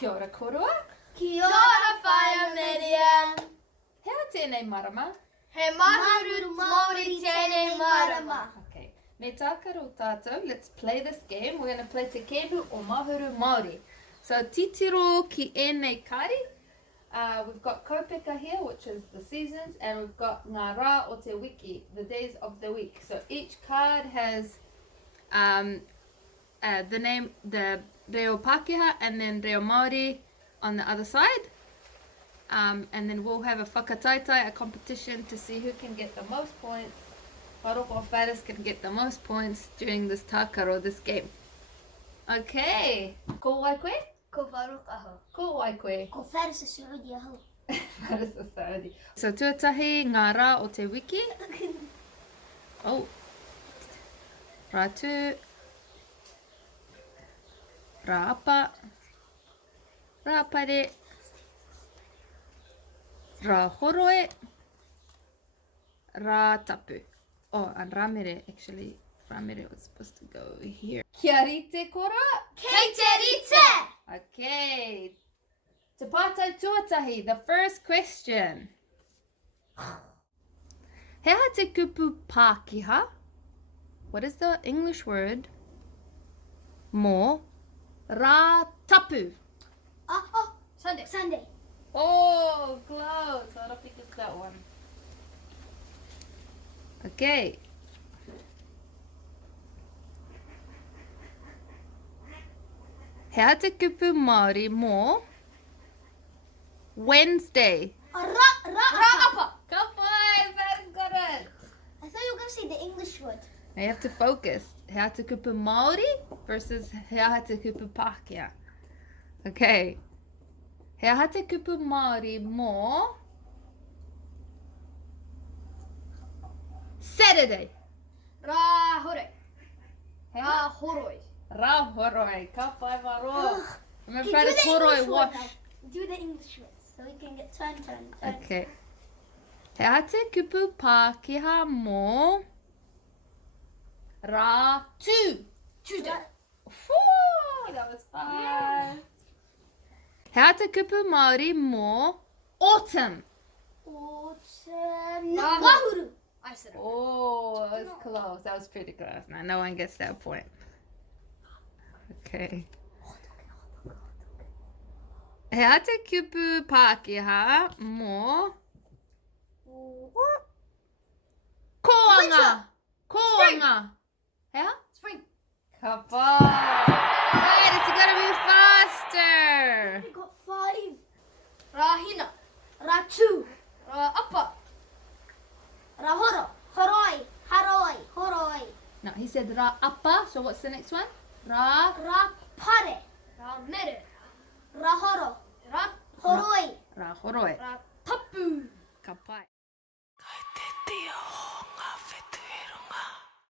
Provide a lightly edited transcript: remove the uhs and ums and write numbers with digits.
Kia ora korua. Kia ora whaia Miriam. Hea tēnei marama. He mahuru Māori tēnei marama. Okay. Me tākaro tātou, let's play this game. We're going to play Te Kēmu o Mahuru Māori. So titiro ki ēnei kari. We've got kaupeka here, which is the seasons, and we've got ngā rā o te wiki, the days of the week. So each card has the name, the reo Pākehā, and then reo Māori on the other side. And then we'll have a whakataitai, a competition to see who can get the most points. Wharoko Faris can get the most points during this tākaro, this game. Okay. Ko wai koe? Ko wharuka ho. Ko wai koe? Ko Faris a Saudi ho. Faris a Saudi. So tuatahi ngā rā o te wiki. Oh. Rātu. Rā apa. Rā pare. Rā horoe. Rā tapu. Oh, and Ramire, actually, Ramire was supposed to go here. Kia rite kora? Kei te rite! Okay. Te pātai tuatahi, the first question. He aha te kupu Pākehā? What is the English word? Mō rā tapu. Oh, Sunday. Sunday. Oh, close. I don't think it's that one. Okay. He aha te kupu Māori mō Wednesday. Rā-apa. Come on, Faris got it. I thought you were going to say the English word. Now you have to focus. He aha te kupu Māori versus he aha te kupu Pākehā. Okay. He aha te kupu Māori mō Saturday. Rā hore. He Rā aha? horoi. Rā horoi. Ka pai waro. Ugh. Remember Okay, do Faris the horoi English word wash. now. Do the English words so we can get turn. Okay. He aha te kupu Pākehā mō Rā tū. Tuesday. Whew, that was fast. He aha te kupu Māori mō Autumn. Autumn. No, wahuru. I said it. Oh, that was close. That was pretty close. Now no one gets that point. Okay. He aha te kupu Pākehā mō Koanga. Koanga. He aha? Spring. Ka pai. Right, it's gotta be faster. We got 5. Rā hina. Rā tū. Rā apa. Rā horo. Horoi. Haroi. Horoi. No, he said Rā apa. So what's the next one? Rā. Rā pare. Rā mere. Rā horo. Rā horoi.